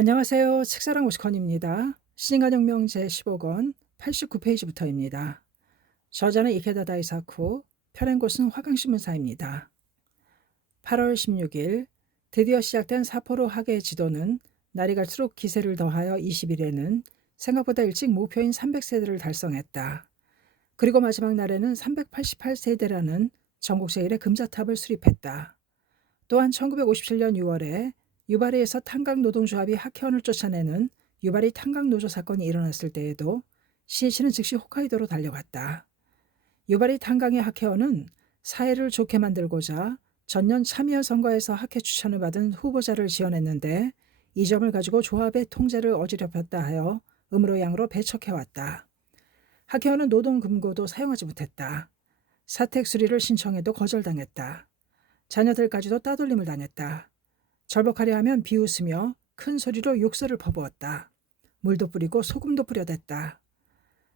안녕하세요. 책사랑 오시컨입니다. 신인간혁명 제15권 89페이지부터입니다. 저자는 이케다 다이사쿠, 펴낸 곳은 화강신문사입니다. 8월 16일 드디어 시작된 사포로 학예 지도는 날이 갈수록 기세를 더하여 20일에는 생각보다 일찍 목표인 300세대를 달성했다. 그리고 마지막 날에는 388세대라는 전국 제1의 금자탑을 수립했다. 또한 1957년 6월에 유바리에서 탄광노동조합이 학회원을 쫓아내는 유바리 탄광노조 사건이 일어났을 때에도 신이치는 즉시 홋카이도로 달려갔다. 유바리 탄광의 학회원은 사회를 좋게 만들고자 전년 참여 선거에서 학회 추천을 받은 후보자를 지원했는데 이 점을 가지고 조합의 통제를 어지럽혔다 하여 음으로 양으로 배척해왔다. 학회원은 노동금고도 사용하지 못했다. 사택 수리를 신청해도 거절당했다. 자녀들까지도 따돌림을 당했다. 절복하려 하면 비웃으며 큰 소리로 욕설을 퍼부었다. 물도 뿌리고 소금도 뿌려댔다.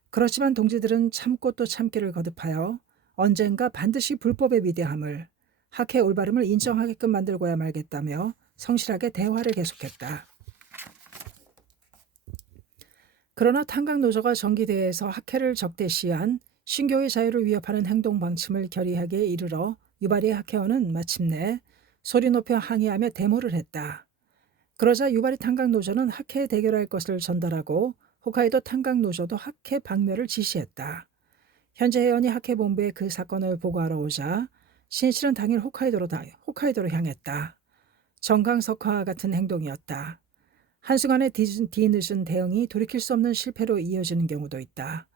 그렇지만 동지들은 참고 또 참기를 거듭하여 언젠가 반드시 불법의 위대함을, 학회 올바름을 인정하게끔 만들고야 말겠다며 성실하게 대화를 계속했다. 그러나 탄광노조가 전기대회에서 학회를 적대시한 신교의 자유를 위협하는 행동 방침을 결의하기에 이르러 유바리 학회원은 마침내 소리 높여 항의하며 데모를 했다. 그러자 유바리 탄광노조는 학회에 대결할 것을 전달하고 홋카이도 탄광노조도 학회 박멸을 지시했다. 현재 회원이 학회본부에 그 사건을 보고하러 오자 신이치는 당일 홋카이도로 향했다. 정강석화 같은 행동이었다. 한순간의 뒤늦은 대응이 돌이킬 수 없는 실패로 이어지는 경우도 있다.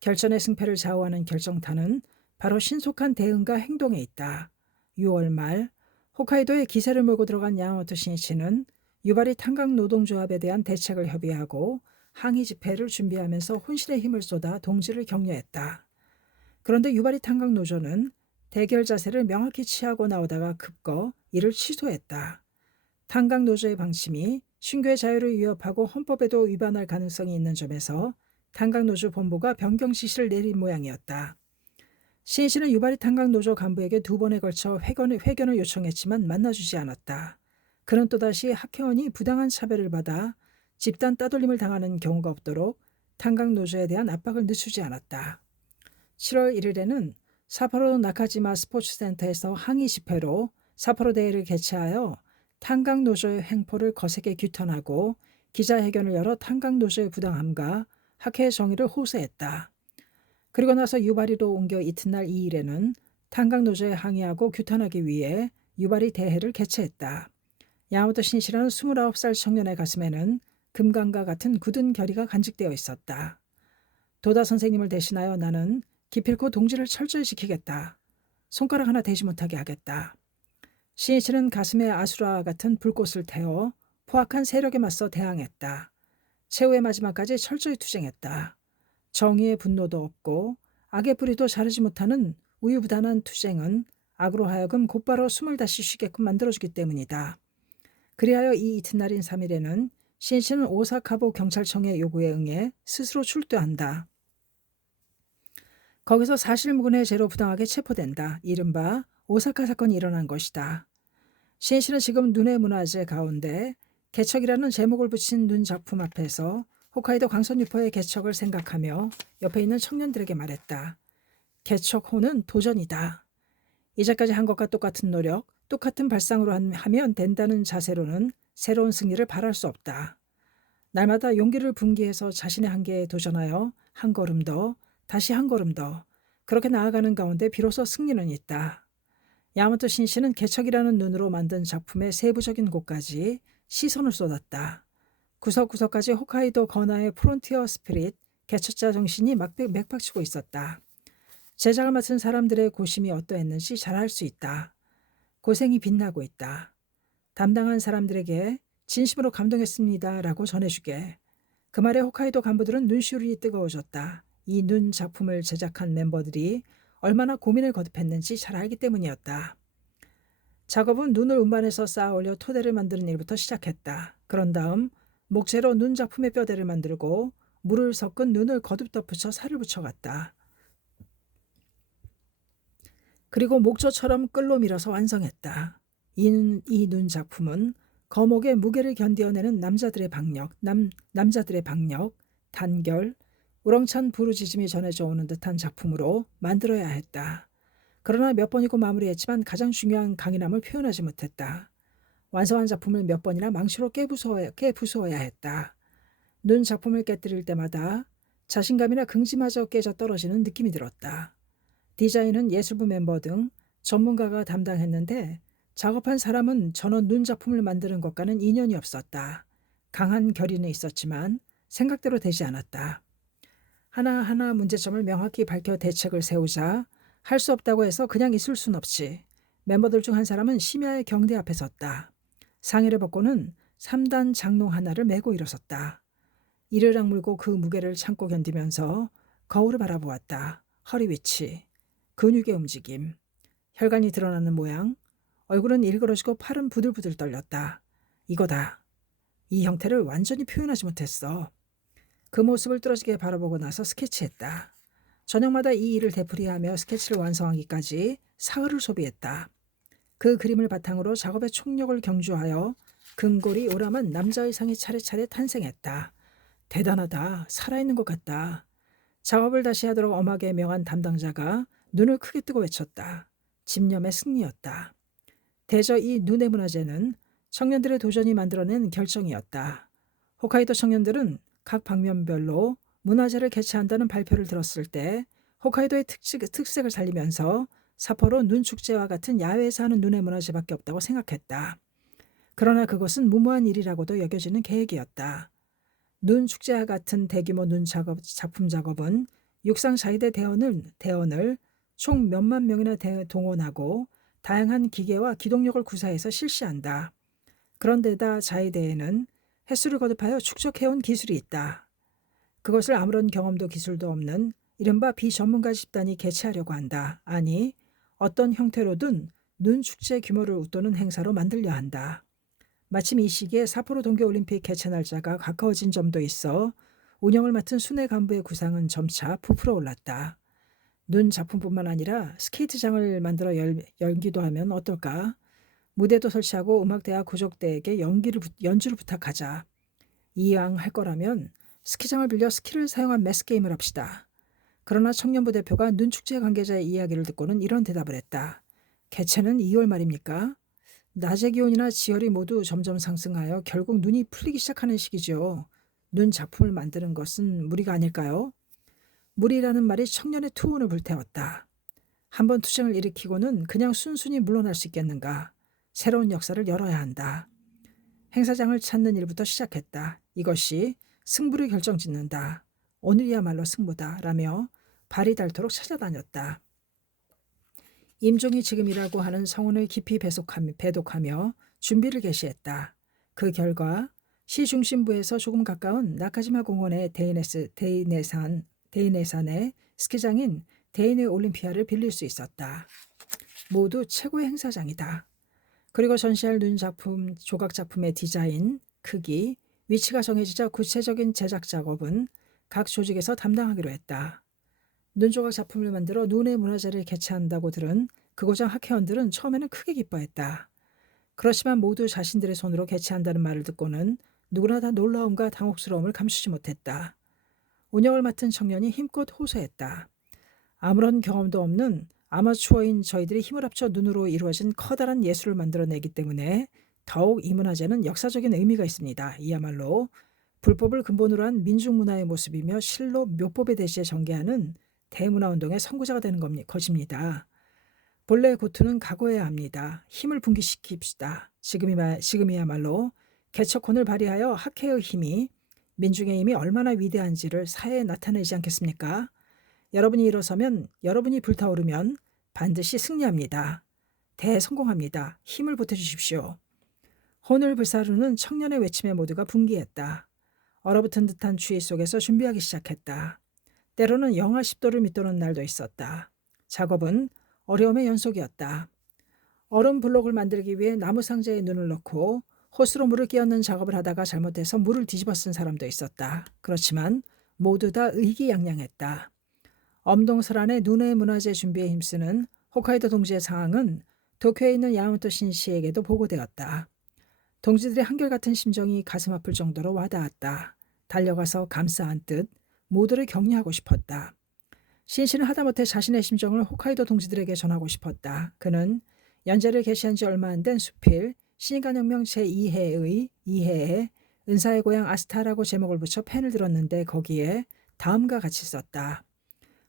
결전의 승패를 좌우하는 결정타는 바로 신속한 대응과 행동에 있다. 6월 말 홋카이도에 기세를 몰고 들어간 야마모토 신이치는 유바리 탄광노동조합에 대한 대책을 협의하고 항의 집회를 준비하면서 혼신의 힘을 쏟아 동지를 격려했다. 그런데 유바리 탄광노조는 대결 자세를 명확히 취하고 나오다가 급거 이를 취소했다. 탄광노조의 방침이 신교의 자유를 위협하고 헌법에도 위반할 가능성이 있는 점에서 탄광노조 본부가 변경 지시를 내린 모양이었다. 신이치는 유바리 탄광노조 간부에게 2번에 걸쳐 회견을 요청했지만 만나주지 않았다. 그는 또다시 학회원이 부당한 차별을 받아 집단 따돌림을 당하는 경우가 없도록 탄광노조에 대한 압박을 늦추지 않았다. 7월 1일에는 사포로 나카지마 스포츠센터에서 항의 집회로 사포로 대회를 개최하여 탄광노조의 횡포를 거세게 규탄하고 기자회견을 열어 탄광노조의 부당함과 학회의 정의를 호소했다. 그리고 나서 유바리로 옮겨 이튿날 2일에는 탄광노조에 항의하고 규탄하기 위해 유바리 대회를 개최했다. 야마모토 신이치라는 29살 청년의 가슴에는 금강과 같은 굳은 결의가 간직되어 있었다. 도다 선생님을 대신하여 나는 기필코 동지를 철저히 지키겠다. 손가락 하나 대지 못하게 하겠다. 신이치는 가슴에 아수라 같은 불꽃을 태워 포악한 세력에 맞서 대항했다. 최후의 마지막까지 철저히 투쟁했다. 정의의 분노도 없고 악의 뿌리도 자르지 못하는 우유부단한 투쟁은 악으로 하여금 곧바로 숨을 다시 쉬게끔 만들어주기 때문이다. 그리하여 이 이튿날인 3일에는 신이치는 오사카보 경찰청의 요구에 응해 스스로 출두한다. 거기서 사실무근의 죄로 부당하게 체포된다. 이른바 오사카 사건이 일어난 것이다. 신이치는 지금 눈의 문화재 가운데 개척이라는 제목을 붙인 눈 작품 앞에서 홋카이도 광선유포의 개척을 생각하며 옆에 있는 청년들에게 말했다. 개척호는 도전이다. 이제까지 한 것과 똑같은 노력, 똑같은 발상으로 하면 된다는 자세로는 새로운 승리를 바랄 수 없다. 날마다 용기를 분기해서 자신의 한계에 도전하여 한 걸음 더, 다시 한 걸음 더, 그렇게 나아가는 가운데 비로소 승리는 있다. 야마모토 신이치는 개척이라는 눈으로 만든 작품의 세부적인 곳까지 시선을 쏟았다. 구석구석까지 홋카이도 건화의 프론티어 스피릿, 개척자 정신이 맥박치고 있었다. 제작을 맡은 사람들의 고심이 어떠했는지 잘 알 수 있다. 고생이 빛나고 있다. 담당한 사람들에게 진심으로 감동했습니다 라고 전해주게. 그 말에 홋카이도 간부들은 눈시울이 뜨거워졌다. 이 눈 작품을 제작한 멤버들이 얼마나 고민을 거듭했는지 잘 알기 때문이었다. 작업은 눈을 운반해서 쌓아 올려 토대를 만드는 일부터 시작했다. 그런 다음 목재로 눈 작품의 뼈대를 만들고 물을 섞은 눈을 거듭 덧붙여 살을 붙여갔다. 그리고 목조처럼 끌로 밀어서 완성했다. 이 눈 작품은 거목의 무게를 견디어내는 남자들의 박력, 단결, 우렁찬 부르짖음이 전해져 오는 듯한 작품으로 만들어야 했다. 그러나 몇 번이고 마무리했지만 가장 중요한 강인함을 표현하지 못했다. 완성한 작품을 몇 번이나 망치로 깨부수어야 했다. 눈 작품을 깨뜨릴 때마다 자신감이나 긍지마저 깨져 떨어지는 느낌이 들었다. 디자인은 예술부 멤버 등 전문가가 담당했는데 작업한 사람은 전원 눈 작품을 만드는 것과는 인연이 없었다. 강한 결의는 있었지만 생각대로 되지 않았다. 하나하나 문제점을 명확히 밝혀 대책을 세우자 할 수 없다고 해서 그냥 있을 순 없지. 멤버들 중 한 사람은 심야의 경대 앞에 섰다. 상의를 벗고는 3단 장롱 하나를 메고 일어섰다. 이를 악물고 그 무게를 참고 견디면서 거울을 바라보았다. 허리 위치, 근육의 움직임, 혈관이 드러나는 모양, 얼굴은 일그러지고 팔은 부들부들 떨렸다. 이거다. 이 형태를 완전히 표현하지 못했어. 그 모습을 뚫어지게 바라보고 나서 스케치했다. 저녁마다 이 일을 되풀이하며 스케치를 완성하기까지 사흘을 소비했다. 그 그림을 바탕으로 작업의 총력을 경주하여 근골이 오람한 남자의상이 차례차례 탄생했다. 대단하다. 살아있는 것 같다. 작업을 다시 하도록 엄하게 명한 담당자가 눈을 크게 뜨고 외쳤다. 집념의 승리였다. 대저 이 눈의 문화재는 청년들의 도전이 만들어낸 결정이었다. 홋카이도 청년들은 각 방면별로 문화재를 개최한다는 발표를 들었을 때 홋카이도의 특색을 살리면서 삿포로 눈축제와 같은 야외에서 하는 눈의 문화재밖에 없다고 생각했다. 그러나 그것은 무모한 일이라고도 여겨지는 계획이었다. 눈축제와 같은 대규모 작품 작업은 육상 자위대 대원을 총 몇만 명이나 동원하고 다양한 기계와 기동력을 구사해서 실시한다. 그런데다 자위대에는 횟수를 거듭하여 축적해온 기술이 있다. 그것을 아무런 경험도 기술도 없는 이른바 비전문가 집단이 개최하려고 한다. 아니, 어떤 형태로든 눈축제 규모를 웃도는 행사로 만들려 한다. 마침 이 시기에 삿포로 동계올림픽 개최 날짜가 가까워진 점도 있어 운영을 맡은 순회 간부의 구상은 점차 부풀어 올랐다. 눈 작품뿐만 아니라 스케이트장을 만들어 열기도 하면 어떨까? 무대도 설치하고 음악대와 구족대에게 연주를 부탁하자. 이왕 할 거라면 스키장을 빌려 스키를 사용한 매스게임을 합시다. 그러나 청년부 대표가 눈축제 관계자의 이야기를 듣고는 이런 대답을 했다. 개최는 2월 말입니까? 낮의 기온이나 지열이 모두 점점 상승하여 결국 눈이 풀리기 시작하는 시기죠. 눈 작품을 만드는 것은 무리가 아닐까요? 무리라는 말이 청년의 투혼을 불태웠다. 한번 투쟁을 일으키고는 그냥 순순히 물러날 수 있겠는가? 새로운 역사를 열어야 한다. 행사장을 찾는 일부터 시작했다. 이것이 승부를 결정짓는다. 오늘이야말로 승부다. 라며 발이 닳도록 찾아다녔다. 임종이 지금이라고 하는 성운을 깊이 배독하며 준비를 개시했다. 그 결과 시 중심부에서 조금 가까운 나카지마 공원의 데이네산의 스키장인 데이네 올림피아를 빌릴 수 있었다. 모두 최고의 행사장이다. 그리고 전시할 눈 작품, 조각 작품의 디자인, 크기, 위치가 정해지자 구체적인 제작 작업은 각 조직에서 담당하기로 했다. 눈조각 작품을 만들어 눈의 문화재를 개최한다고 들은 그고장 학회원들은 처음에는 크게 기뻐했다. 그렇지만 모두 자신들의 손으로 개최한다는 말을 듣고는 누구나 다 놀라움과 당혹스러움을 감추지 못했다. 운영을 맡은 청년이 힘껏 호소했다. 아무런 경험도 없는 아마추어인 저희들이 힘을 합쳐 눈으로 이루어진 커다란 예술을 만들어내기 때문에 더욱 이 문화재는 역사적인 의미가 있습니다. 이야말로 불법을 근본으로 한 민중문화의 모습이며 실로 묘법에 대시해 전개하는 대문화운동의 선구자가 되는 것입니다. 본래 고투는 각오해야 합니다. 힘을 분기시킵시다. 지금이야말로 개척혼을 발휘하여 학회의 힘이, 민중의 힘이 얼마나 위대한지를 사회에 나타내지 않겠습니까? 여러분이 일어서면, 여러분이 불타오르면 반드시 승리합니다. 대성공합니다. 힘을 보태주십시오. 혼을 불사르는 청년의 외침에 모두가 분기했다. 얼어붙은 듯한 추위 속에서 준비하기 시작했다. 때로는 영하 10도를 밑도는 날도 있었다. 작업은 어려움의 연속이었다. 얼음 블록을 만들기 위해 나무 상자에 눈을 넣고 호스로 물을 끼얹는 작업을 하다가 잘못해서 물을 뒤집어 쓴 사람도 있었다. 그렇지만 모두 다 의기양양했다. 엄동설안의 눈의 문화재 준비에 힘쓰는 홋카이도 동지의 상황은 도쿄에 있는 야마모토 신시에게도 보고되었다. 동지들의 한결같은 심정이 가슴 아플 정도로 와닿았다. 달려가서 감싸 안듯 모두를 격려하고 싶었다. 신씨는 하다못해 자신의 심정을 홋카이도 동지들에게 전하고 싶었다. 그는 연재를 개시한 지 얼마 안 된 수필 신인간혁명 제2회의 2회에 은사의 고향 아스타라고 제목을 붙여 펜을 들었는데 거기에 다음과 같이 썼다.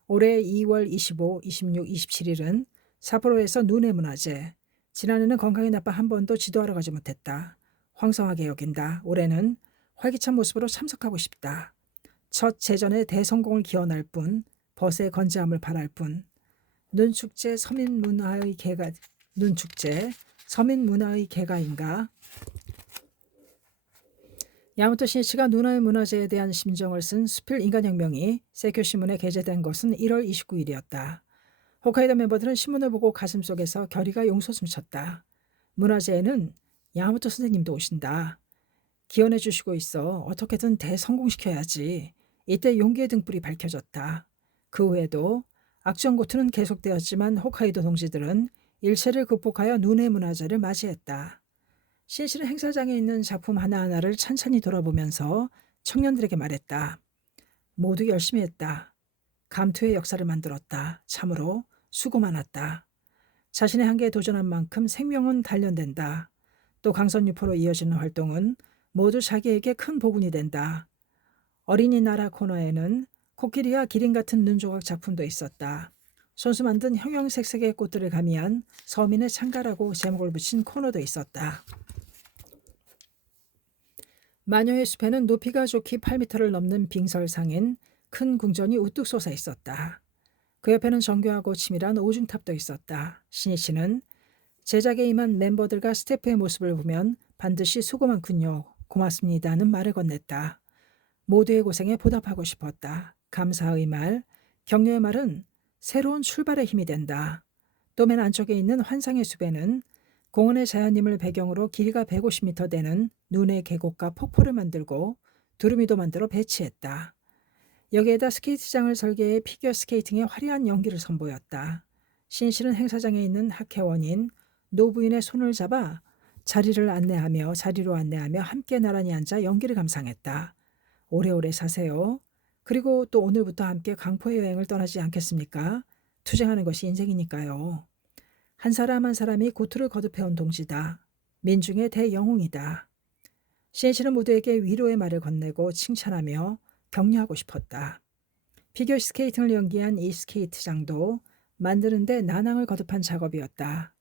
올해 2월 25, 26, 27일은 사포로에서 눈의 문화제. 지난해는 건강이 나빠 한 번도 지도하러 가지 못했다. 황성하게 여긴다. 올해는 활기찬 모습으로 참석하고 싶다. 첫 제전의 대성공을 기원할 뿐, 벗의 건재함을 바랄 뿐. 눈축제 서민문화의 개가, 눈축제 서민문화의 개가인가? 야마토 신이치가 눈의 문화제에 대한 심정을 쓴 수필 인간혁명이 세큐신문에 게재된 것은 1월 29일이었다. 홋카이도 멤버들은 신문을 보고 가슴속에서 결의가 용솟음쳤다. 문화제에는 야마토 선생님도 오신다. 기원해 주시고 있어. 어떻게든 대성공시켜야지. 이때 용기의 등불이 밝혀졌다. 그 후에도 악전고투는 계속되었지만 홋카이도 동지들은 일체를 극복하여 눈의 문화제를 맞이했다. 신씨는 행사장에 있는 작품 하나하나를 찬찬히 돌아보면서 청년들에게 말했다. 모두 열심히 했다. 감투의 역사를 만들었다. 참으로 수고 많았다. 자신의 한계에 도전한 만큼 생명은 단련된다. 또 강선유포로 이어지는 활동은 모두 자기에게 큰 복운이 된다. 어린이나라 코너에는 코끼리와 기린 같은 눈조각 작품도 있었다. 손수 만든 형형색색의 꽃들을 가미한 서민의 창가라고 제목을 붙인 코너도 있었다. 마녀의 숲에는 높이가 좋기 8m를 넘는 빙설상인 큰 궁전이 우뚝 솟아 있었다. 그 옆에는 정교하고 치밀한 오중탑도 있었다. 신이치는 제작에 임한 멤버들과 스태프의 모습을 보면 반드시 수고 많군요. 고맙습니다는 말을 건넸다. 모두의 고생에 보답하고 싶었다. 감사의 말, 격려의 말은 새로운 출발의 힘이 된다. 또 맨 안쪽에 있는 환상의 숲에는 공원의 자연림을 배경으로 길이가 150m 되는 눈의 계곡과 폭포를 만들고 두루미도 만들어 배치했다. 여기에다 스케이트장을 설계해 피겨 스케이팅의 화려한 연기를 선보였다. 신씨는 행사장에 있는 학회원인 노부인의 손을 잡아 자리로 안내하며 함께 나란히 앉아 연기를 감상했다. 오래오래 사세요. 그리고 또 오늘부터 함께 강포 여행을 떠나지 않겠습니까? 투쟁하는 것이 인생이니까요. 한 사람 한 사람이 고투를 거듭해온 동지다. 민중의 대영웅이다. 신씨는 모두에게 위로의 말을 건네고 칭찬하며 격려하고 싶었다. 피겨 스케이팅을 연기한 이 스케이트장도 만드는데 난항을 거듭한 작업이었다.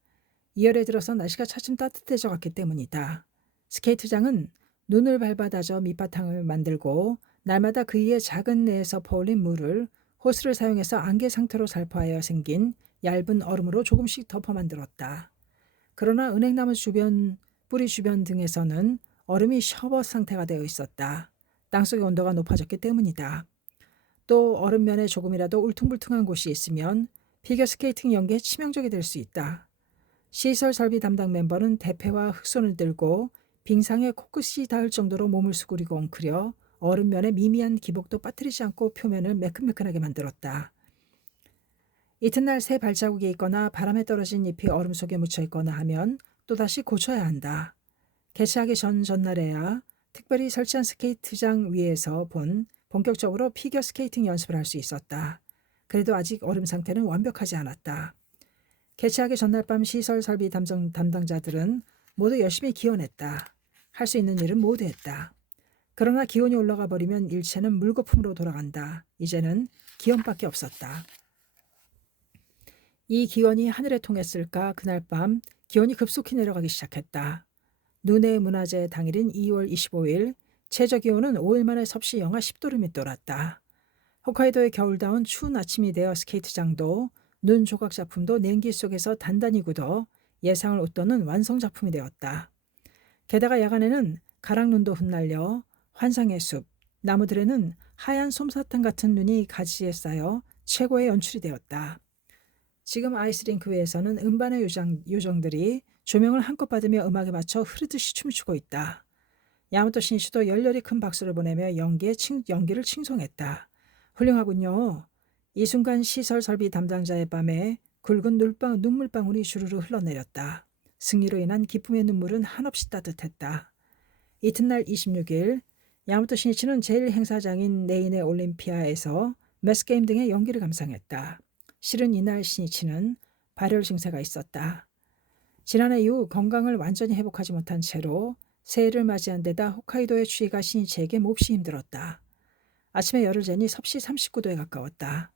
2월에 들어서 날씨가 차츰 따뜻해져 갔기 때문이다. 스케이트장은 눈을 밟아 다져 밑바탕을 만들고 날마다 그 위에 작은 내에서 퍼올린 물을 호스를 사용해서 안개 상태로 살포하여 생긴 얇은 얼음으로 조금씩 덮어 만들었다. 그러나 은행나무 주변, 뿌리 주변 등에서는 얼음이 셔벗 상태가 되어 있었다. 땅속의 온도가 높아졌기 때문이다. 또 얼음면에 조금이라도 울퉁불퉁한 곳이 있으면 피겨스케이팅 연기에 치명적이 될 수 있다. 시설 설비 담당 멤버는 대패와 흑손을 들고 빙상에 코끝이 닿을 정도로 몸을 수그리고 엉크려 얼음면에 미미한 기복도 빠뜨리지 않고 표면을 매끈매끈하게 만들었다. 이튿날 새 발자국이 있거나 바람에 떨어진 잎이 얼음 속에 묻혀 있거나 하면 또다시 고쳐야 한다. 개최하기 전날에야 특별히 설치한 스케이트장 위에서 본격적으로 피겨 스케이팅 연습을 할 수 있었다. 그래도 아직 얼음 상태는 완벽하지 않았다. 개최하기 전날 밤 시설 설비 담당자들은 모두 열심히 기원했다. 할 수 있는 일은 모두 했다. 그러나 기온이 올라가 버리면 일체는 물거품으로 돌아간다. 이제는 기원밖에 없었다. 이 기원이 하늘에 통했을까 그날 밤 기온이 급속히 내려가기 시작했다. 눈의 문화제 당일인 2월 25일 최저기온은 5일 만에 섭씨 영하 10도를 밑돌았다. 홋카이도의 겨울다운 추운 아침이 되어 스케이트장도 눈 조각 작품도 냉기 속에서 단단히 굳어 예상을 웃도는 완성작품이 되었다. 게다가 야간에는 가랑눈도 흩날려 환상의 숲, 나무들에는 하얀 솜사탕 같은 눈이 가지에 쌓여 최고의 연출이 되었다. 지금 아이스링크 위에서는 음반의 요정들이 조명을 한껏 받으며 음악에 맞춰 흐르듯이 춤추고 있다. 야마토 신시도 열렬히 큰 박수를 보내며 연기를 칭송했다. 훌륭하군요. 이 순간 시설 설비 담당자의 뺨에 굵은 눈물방울이 주르르 흘러내렸다. 승리로 인한 기쁨의 눈물은 한없이 따뜻했다. 이튿날 26일 야마토 신이치는 제1행사장인 네인의 올림피아에서 매스게임 등의 연기를 감상했다. 실은 이날 신이치는 발열 증세가 있었다. 지난해 이후 건강을 완전히 회복하지 못한 채로 새해를 맞이한 데다 홋카이도의 추위가 신이치에게 몹시 힘들었다. 아침에 열을 재니 섭씨 39도에 가까웠다.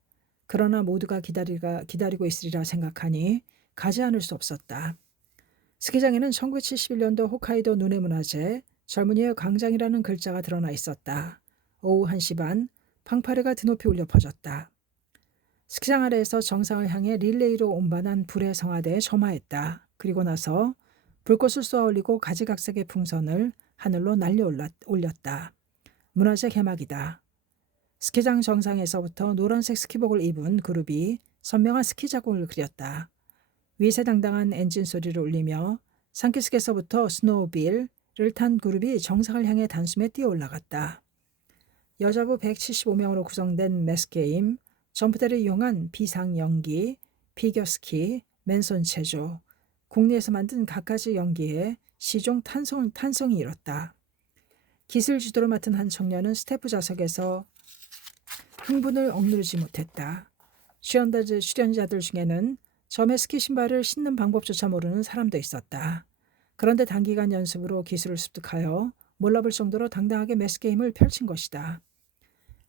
그러나 모두가 기다리고 있으리라 생각하니 가지 않을 수 없었다. 스키장에는 1971년도 홋카이도 눈의 문화재 젊은이의 광장이라는 글자가 드러나 있었다. 오후 1시 반 팡파레가 드높이 울려 퍼졌다. 스키장 아래에서 정상을 향해 릴레이로 운반한 불의 성화대에 점화했다. 그리고 나서 불꽃을 쏘아 올리고 가지각색의 풍선을 하늘로 날려 올렸다. 문화재 개막이다. 스키장 정상에서부터 노란색 스키복을 입은 그룹이 선명한 스키 자국을 그렸다. 위세당당한 엔진 소리를 울리며 산기슭에서부터 스노우빌을 탄 그룹이 정상을 향해 단숨에 뛰어 올라갔다. 여자부 175명으로 구성된 매스게임, 점프대를 이용한 비상 연기, 피겨스키, 맨손 체조, 국내에서 만든 갖가지 연기에 시종 탄성이 일었다. 기술 지도를 맡은 한 청년은 스태프 좌석에서 흥분을 억누르지 못했다. 출연자들 중에는 처음에 스키 신발을 신는 방법조차 모르는 사람도 있었다. 그런데 단기간 연습으로 기술을 습득하여 몰라볼 정도로 당당하게 매스게임을 펼친 것이다.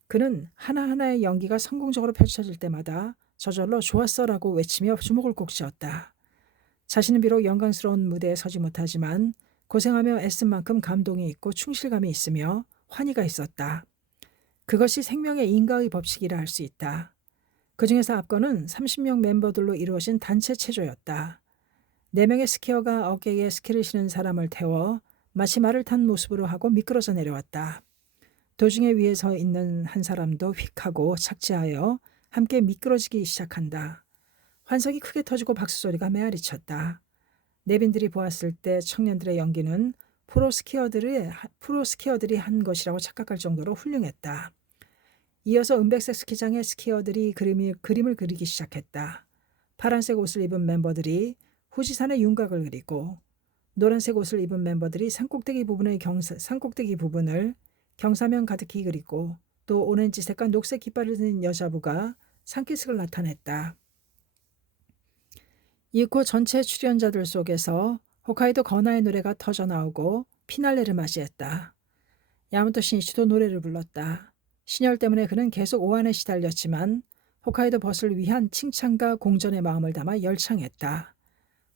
그는 하나하나의 연기가 성공적으로 펼쳐질 때마다 저절로 좋았어라고 외치며 주목을 꼭 쥐었다. 자신은 비록 영광스러운 무대에 서지 못하지만 고생하며 애쓴 만큼 감동이 있고 충실감이 있으며 환희가 있었다. 그것이 생명의 인가의 법칙이라 할 수 있다. 그 중에서 앞건은 30명 멤버들로 이루어진 단체 체조였다. 4명의 스키어가 어깨에 스키를 신은 사람을 태워 마치 말을 탄 모습으로 하고 미끄러져 내려왔다. 도중에 위에 서 있는 한 사람도 휙하고 착지하여 함께 미끄러지기 시작한다. 환석이 크게 터지고 박수 소리가 메아리쳤다. 내빈들이 보았을 때 청년들의 연기는 프로 스키어들이 한 것이라고 착각할 정도로 훌륭했다. 이어서 은백색 스키장의 스키어들이 그림을 그리기 시작했다. 파란색 옷을 입은 멤버들이 후지산의 윤곽을 그리고 노란색 옷을 입은 멤버들이 산꼭대기 부분을 경사면 가득히 그리고 또 오렌지색과 녹색 깃발을 든 여자부가 산기슭을 나타냈다. 이후 전체 출연자들 속에서 홋카이도 건아의 노래가 터져나오고 피날레를 맞이했다. 야마토 신이치도 노래를 불렀다. 신혈 때문에 그는 계속 오한에 시달렸지만 홋카이도 벗을 위한 칭찬과 공전의 마음을 담아 열창했다.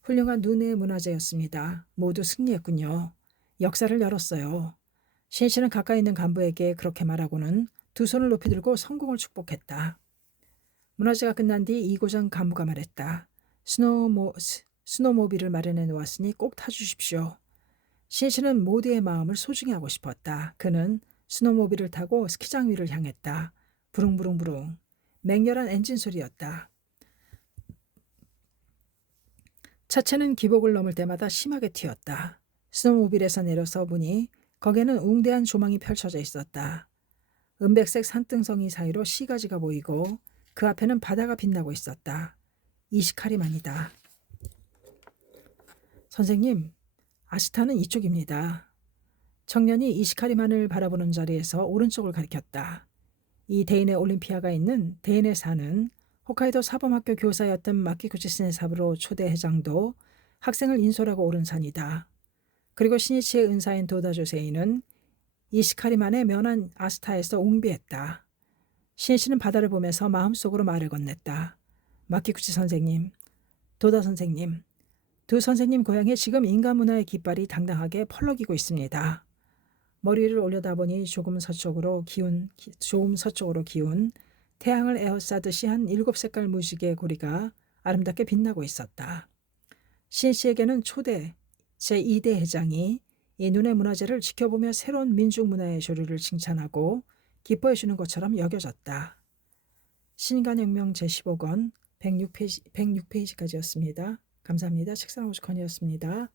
훌륭한 눈의 문화재였습니다. 모두 승리했군요. 역사를 열었어요. 신이치는 가까이 있는 간부에게 그렇게 말하고는 두 손을 높이 들고 성공을 축복했다. 문화재가 끝난 뒤 이고장 간부가 말했다. 스노모빌을 마련해 놓았으니 꼭 타주십시오. 신이치는 모두의 마음을 소중히 하고 싶었다. 그는 스노모빌을 타고 스키장 위를 향했다. 부릉부릉부릉. 맹렬한 엔진 소리였다. 차체는 기복을 넘을 때마다 심하게 튀었다. 스노모빌에서 내려서 보니 거기에는 웅대한 조망이 펼쳐져 있었다. 은백색 산등성이 사이로 시가지가 보이고 그 앞에는 바다가 빛나고 있었다. 이시카리만이다. 선생님, 아시타는 이쪽입니다. 청년이 이시카리만을 바라보는 자리에서 오른쪽을 가리켰다. 이 데인의 올림피아가 있는 데인에사는 홋카이도 사범학교 교사였던 마키구치 스네사부로 초대 회장도 학생을 인솔하고 오른 산이다. 그리고 신이치의 은사인 도다조세이는 이시카리만의 면한 아스타에서 웅비했다. 신이치는 바다를 보면서 마음속으로 말을 건넸다. 마키구치 선생님, 도다 선생님, 두 선생님 고향에 지금 인간 문화의 깃발이 당당하게 펄럭이고 있습니다. 머리를 올려다보니 조금 서쪽으로 기운 태양을 에워싸듯이 한 7색깔 무지개의 고리가 아름답게 빛나고 있었다. 신이치에게는 초대 제2대 회장이 이 눈의 문화재를 지켜보며 새로운 민중문화의 조류를 칭찬하고 기뻐해 주는 것처럼 여겨졌다. 신간혁명 제15권 106페이지까지였습니다. 감사합니다. 책상 오죽헌이었습니다.